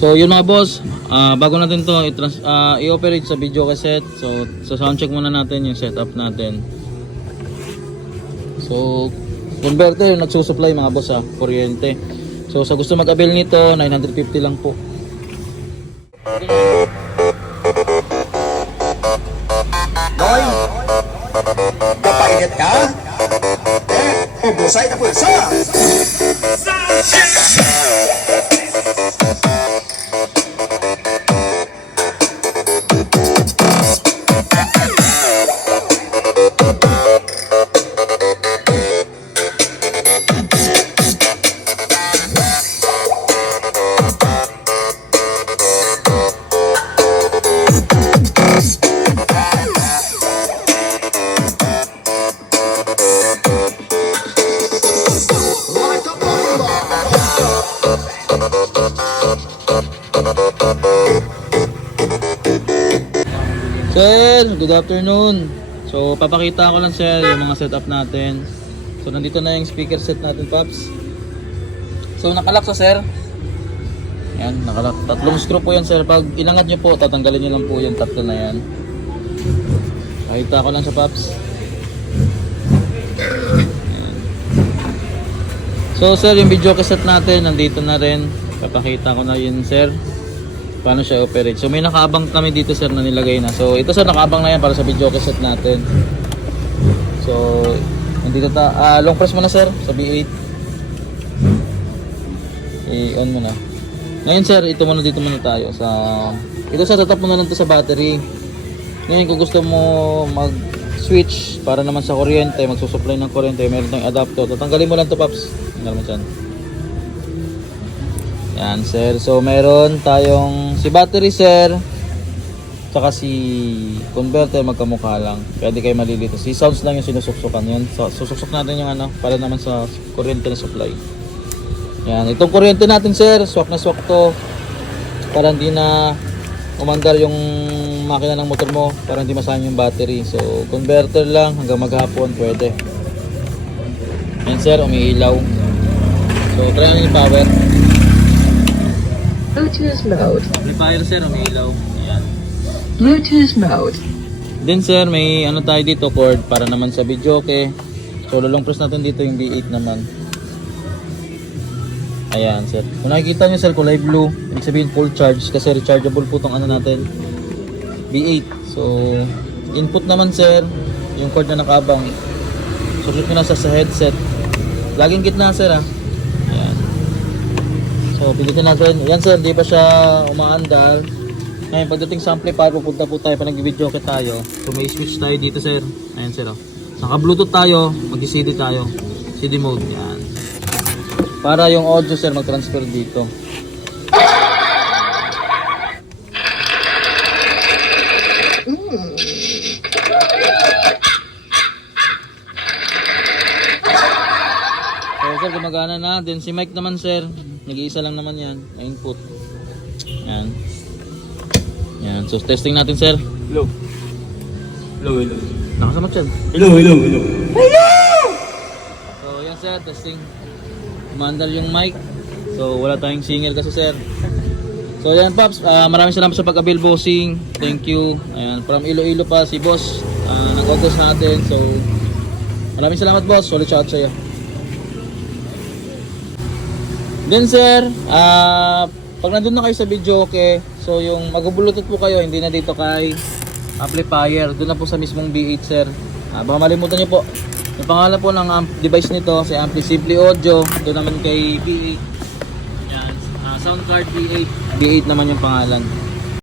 So yun mga boss, bago natin to i-operate sa video cassette. So sa sound check muna natin yung setup natin. So converter yung nagsusupply mga boss kuryente. So sa gusto mag-avail nito, 950 lang po. Noy, kapainit ka? Busay na pulsa! Sir, good afternoon. So papakita ko lang sir yung mga setup natin. So nandito na yung speaker set natin, Paps. So nakalak sa sir. Yan, nakalak. Tatlong screw po yan sir. Pag inangat nyo po, tatanggalin nyo lang po yung tatlo na yan. Pakita ko lang sa Paps. Yan. So sir, yung video cassette natin nandito na rin. Papakita ko na yun sir, paano siya operate. So may nakaabang kami dito sir na nilagay na. So ito sir, nakaabang na yan para sa video cassette natin. So nandito long press muna sir sa B8. I-on mo na. Ngayon sir, ito muna, dito muna tayo sa ito sir, tatap mo na lang to sa battery. Ngayon kung gusto mo mag switch para naman sa kuryente, magsusupply ng kuryente, meron tayong adapter. Tatanggalin mo lang to, Paps. Tanggal mo dyan. Yan sir, so meron tayong si battery sir, tsaka si converter, magkamukha lang, kaya di kayo malilito. Si sounds lang yung sinusuksukan yun. So susuksok natin yung para naman sa kuryente na supply. Yan, itong kuryente natin sir, swak na swak to para hindi na umandar yung makina ng motor mo, para hindi masayang yung battery. So converter lang hanggang maghapon pwede. Yan sir, umiilaw. So try natin yung power. Bluetooth mode. Amplifier sir, umiilaw. Ayan. Bluetooth mode. Then sir, may tayo dito, cord para naman sa video, okay. So lulong press natin dito yung B8 naman. Ayan sir. Kung nakikita nyo sir, kulay blue, ibig sabihin full charge kasi rechargeable po tong natin, B8. So input naman sir, yung cord na nakabang. Susot ko na sa headset. Laging gitna sir Ayan. So pilitin natin. Yan sir, di pa siya umaandar. Ngayon pagdating sa amplifier, pupunta po tayo pa nag-video tayo. So may switch tayo dito sir. Ayan sir Naka Bluetooth tayo, mag-CD tayo. CD mode. Yan. Para yung audio sir mag-transfer dito. So sir, gumagana na. Then si mic naman sir, nag-iisa lang naman yan, input. Yan. Yan. So testing natin sir. Hello. Hello, hello. Nakasamot yan. Hello, hello, hello. So yan sir, testing. Umandar yung mic. So wala tayong singer kasi sir. So yan Paps, maraming salamat sa pag-avail bossing. Thank you. Ayan, from Iloilo pa si boss. Nag-august natin. So maraming salamat boss. Solid shout sa'yo. Then sir, pag nandun na kayo sa video, okay. So yung mag-bluetooth po kayo, hindi na dito kay amplifier. Doon na po sa mismong B8 sir. Baka malimutan nyo po. Yung pangalan po ng device nito, si Ampli Simply Audio. Doon naman kay B8. Yan, sound card B8. B8 naman yung pangalan.